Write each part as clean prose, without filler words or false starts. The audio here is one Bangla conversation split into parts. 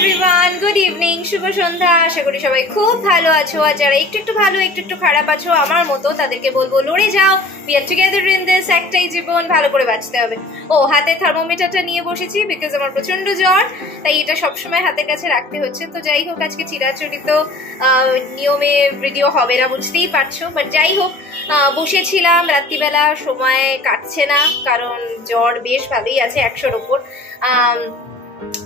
এভরিওয়ান, গুড ইভিনিং, শুভ সন্ধ্যা। আশা করি সবাই খুব ভালো আছো। আর যারা একটু ভালো একটু খারাপ আছো আমার মতো, তাদেরকে বলবো লড়ে যাও। We are together in this. একটাই জীবন, ভালো করে বাঁচতে হবে। ও হাতে থার্মোমিটারটা নিয়ে বসেছি বিকজ আমার প্রচন্ড জ্বর, তাই এটা সবসময় হাতের কাছে রাখতে হচ্ছে। তো যাই হোক, আজকে চিরাচরিত নিয়মে ভিডিও হবে না, বুঝতেই পারছো। বাট যাই হোক, বসেছিলাম রাত্রিবেলা, সময় কাটছে না কারণ জ্বর বেশ ভালোই আছে, 100-র ওপর।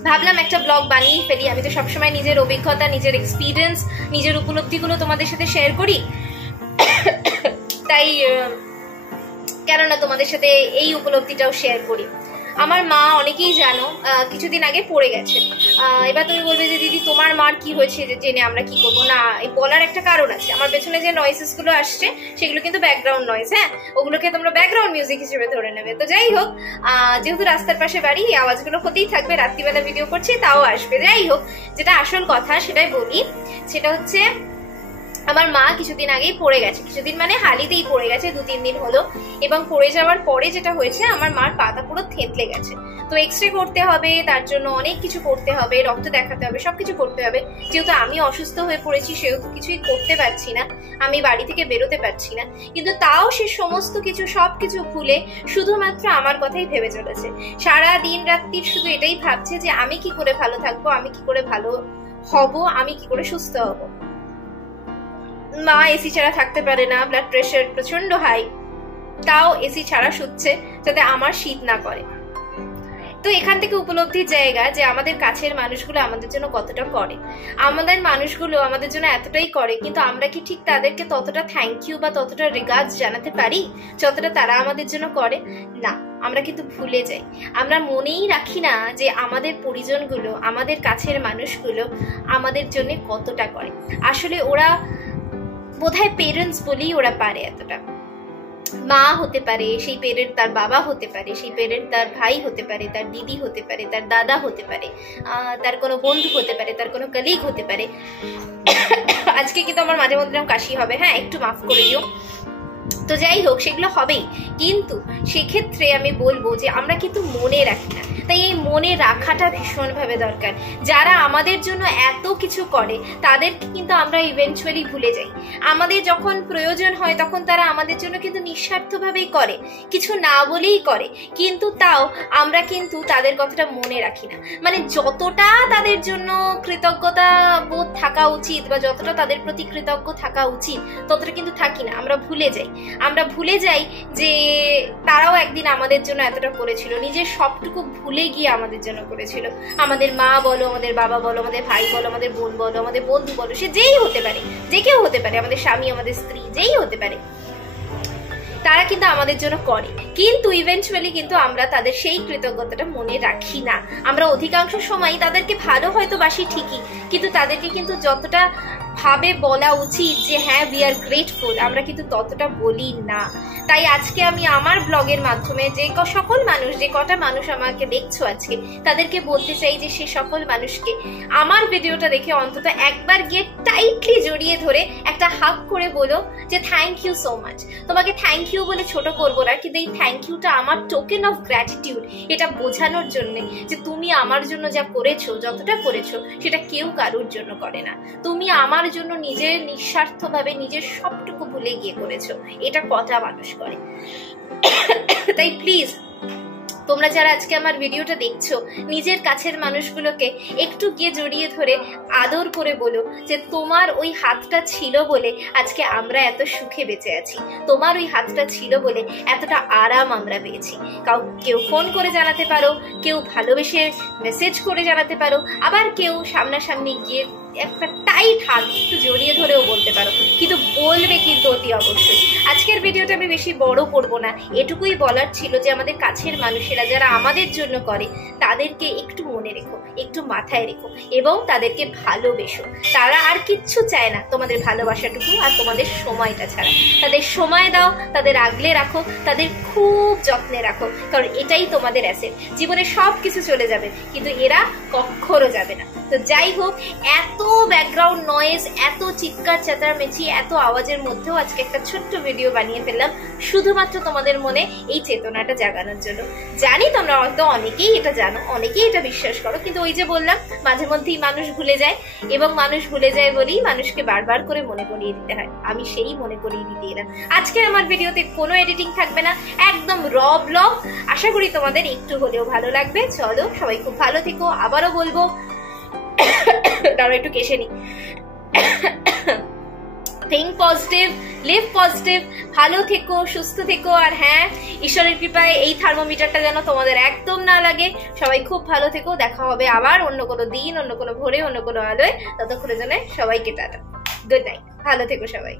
ভাবলাম একটা ব্লগ বানিয়ে ফেলি। আমি তো সবসময় নিজের অভিজ্ঞতা, নিজের এক্সপিরিয়েন্স, নিজের উপলব্ধিগুলো তোমাদের সাথে শেয়ার করি, তাই কেননা তোমাদের সাথে এই উপলব্ধিটাও শেয়ার করি। আমার মা, অনেকেই জানো, কিছুদিন আগে পড়ে গেছে। এবার তুমি বলবে যে দিদি তোমার মার কি হয়েছে জেনে আমরা কি করবো? না, বলার একটা কারণ আছে। আমার পেছনে যে নয়েসেস গুলো আসছে সেগুলো কিন্তু ব্যাকগ্রাউন্ড নয়েজ, হ্যাঁ, ওগুলোকে তোমরা ব্যাকগ্রাউন্ড মিউজিক হিসেবে ধরে নেবে। তো যাই হোক, যেহেতু রাস্তার পাশে বাড়ি, এই আওয়াজগুলো হতেই থাকবে। রাত্রিবেলা ভিডিও করছি তাও আসবে। যাই হোক, যেটা আসল কথা সেটাই বলি। সেটা হচ্ছে আমার মা কিছুদিন আগেই পড়ে গেছে। কিছুদিন মানে হালিতেই পড়ে গেছে, 2-3 দিন হলো। এবং পড়ে যাওয়ার পরে যেটা হয়েছে, আমার মার পাটা পুরো থেঁতলে গেছে। তো এক্সরে করতে হবে, তার জন্য অনেক কিছু করতে হবে, রক্ত দেখাতে হবে, সবকিছু করতে হবে। যেহেতু আমি অসুস্থ হয়ে পড়েছি, সেহেতু কিছুই করতে পারছি না, আমি বাড়ি থেকে বেরোতে পারছি না। কিন্তু তাও সে সমস্ত কিছু, সবকিছু ভুলে শুধুমাত্র আমার কথাই ভেবে চলেছে। সারা দিন রাত্রি শুধু এটাই ভাবছে যে আমি কি করে ভালো থাকবো, আমি কি করে ভালো হব, আমি কি করে সুস্থ হব। মা এসি ছাড়া থাকতে পারে না, ব্লাড প্রেশার প্রচন্ড হাই, তাও এসি ছাড়া শুচ্ছে যাতে আমার শীত না করে। তো এখান থেকে উপলব্ধির জায়গা যে আমাদের কাছের মানুষগুলো আমাদের জন্য কতটা করে। আমাদের মানুষগুলো আমাদের জন্য এতটাই করে, কিন্তু আমরা কি ঠিক তাদেরকে ততটা থ্যাংক ইউ বা ততটা রিগার্ডস জানাতে পারি যতটা তারা আমাদের জন্য করে? না, আমরা কিন্তু ভুলে যাই। আমরা মনেই রাখি না যে আমাদের পরিজনগুলো, আমাদের কাছের মানুষগুলো আমাদের জন্য কতটা করে। আসলে ওরা বোধহয় পেরেন্টস বলেই ওরা পারে এতটা। মা হতে পারে, সেই পেরেন্ট তার বাবা হতে পারে, সেই পেরেন্ট তার ভাই হতে পারে, তার দিদি হতে পারে, তার দাদা হতে পারে, তার কোনো বন্ধু হতে পারে, তার কোনো কলিগ হতে পারে। আজকে কিন্তু আমার মাঝে মধ্যে কাশি হবে, হ্যাঁ, একটু মাফ করে দিও। তো যাই হোক, সেগুলো হবেই, কিন্তু সেক্ষেত্রে আমি বলবো যে আমরা কিন্তু মনে রাখি না। তাই এই মনে রাখাটা ভীষণভাবে দরকার। যারা আমাদের জন্য এত কিছু করে তাদেরকে কিন্তু আমরা ইভেন্চুয়ালি ভুলে যাই। আমাদের যখন প্রয়োজন হয় তখন তারা আমাদের জন্য কিন্তু নিঃস্বার্থভাবেই করে, কিছু না বলেই করে, কিন্তু তাও আমরা কিন্তু তাদের কথাটা মনে রাখি না। মানে যতটা তাদের জন্য কৃতজ্ঞতা বোধ থাকা উচিত বা যতটা তাদের প্রতি কৃতজ্ঞ থাকা উচিত ততটা কিন্তু থাকি না। আমরা ভুলে যাই। আমরা ভুলে যাই যে তারাও একদিন আমাদের জন্য এতটা করেছিল, নিজের সবটুকু ভুলে গিয়ে আমাদের জন্য করেছিল। আমাদের মা বলো, আমাদের বাবা বলো, আমাদের ভাই বলো, আমাদের বোন বলো, আমাদের বন্ধু বলো, সে যেই হতে পারে, যে কেউ হতে পারে, আমাদের স্বামী, আমাদের স্ত্রী, যেই হতে পারে, তারা কিন্তু আমাদের জন্য করে। কিন্তু ইভেন্চুয়ালি কিন্তু আমরা তাদের সেই কৃতজ্ঞতাটা মনে রাখি না। আমরা অধিকাংশ সময় তাদেরকে ভালো হয়তো বাসি ঠিকই, কিন্তু তাদেরকে কিন্তু যতটা ভাবে বলা উচিত যে হ্যাঁ উই আর গ্রেটফুল, আমরা কিন্তু ততটা বলি না। তাই আজকে আমি আমার ব্লগের মাধ্যমে যে সকল মানুষ, যে কটা মানুষ আমাকে দেখছো আজকে, তাদেরকে বলতে চাই যে সে সকল মানুষকে আমার ভিডিওটা দেখে অন্তত একবার গিয়ে টাইটলি জড়িয়ে ধরে একটা হাগ করে বলো যে থ্যাংক ইউ সো মাচ। তোমাকে থ্যাংক ইউ বলে ছোট করবো না, কিন্তু এই থ্যাংক ইউটা আমার টোকেন অফ গ্র্যাটিটিউড, এটা বোঝানোর জন্য যে তুমি আমার জন্য যা করেছো, যতটা করেছো, সেটা কেউ কারোর জন্য করে না। তুমি আমার জন্য নিজের নিঃস্বার্থভাবে নিজের সবটুকু ভুলে গিয়ে করেছো, এটা কটা মানুষ করে। তাই প্লিজ তোমরা যারা আজকে আমার ভিডিওটা দেখছো, নিজের কাছের মানুষগুলোকে একটু গিয়ে জড়িয়ে ধরে আদর করে বলো যে তোমার ওই হাতটা ছিল বলে আজকে আমরা এত সুখে বেঁচে আছি, তোমার ওই হাতটা ছিল বলে এতটা আরাম আমরা পেয়েছি। কেউ ফোন করে জানাতে পারো, কেউ ভালোবেসে মেসেজ করে জানাতে পারো, আবার কেউ সামনাসামনি গিয়ে একটা টাইট হাত একটু জড়িয়ে ধরেও বলতে পারো, কিন্তু বলবে কিন্তু অতি অবশ্যই। আজকের ভিডিওটা আমি বেশি বড় করব না, এটুকুই বলার ছিল যে আমাদের কাছের মানুষেরা যারা আমাদের জন্য করে তাদেরকে একটু মনে রেখো, একটু মাথায় রেখো এবং তাদেরকে ভালোবেসো। তারা আর কিচ্ছু চায় না, তোমাদের ভালোবাসাটুকু আর তোমাদের সময়টা ছাড়া। তাদের সময় দাও, তাদের আগলে রাখো, তাদের খুব যত্নে রাখো, কারণ এটাই তোমাদের অ্যাসেট। জীবনে সব কিছু চলে যাবে, কিন্তু এরা কখনো যাবে না। তো যাই হোক, এত ব্যাকগ্রাউন্ড নয়েজ, এত চিৎকার চেঁচামেচি, এত আওয়াজের মধ্যেও আজকে একটা ছোট্ট ভিডিও বানিয়ে ফেললাম শুধুমাত্র তোমাদের মনে এই চেতনাটা জাগানোর জন্য। জানি তোমরা হয়তো অনেকেই এটা জানো, অনেকেই এটা বিশ্বাস করো, কিন্তু ওই যে বললাম মাঝে মধ্যেই মানুষ ভুলে যায়, এবং মানুষ ভুলে যায় বলেই মানুষকে বারবার করে মনে করিয়ে দিতে হয়। আমি সেই মনে করিয়ে দিতে এলাম। আজকে আমার ভিডিওতে কোনো এডিটিং থাকবে না, একদম র ব্লগ। আশা করি তোমাদের একটু হলেও ভালো লাগবে। চলো সবাই খুব ভালো থেকো। আবারও বলবো, দাঁড়াও একটু কেশে নি। থিঙ্ক পজিটিভ, লিভ পজিটিভ, ভালো থেকো, সুস্থ থেকো। আর হ্যাঁ, ঈশ্বরের কৃপায় এই থার্মোমিটারটা যেন তোমাদের একদম না লাগে। সবাই খুব ভালো থেকো। দেখা হবে আবার অন্য কোনো দিন, অন্য কোনো ভোরে, অন্য কোনো আলোয়। ততক্ষণের জন্য সবাইকে টাটা, গুড নাইট, ভালো থেকো সবাই।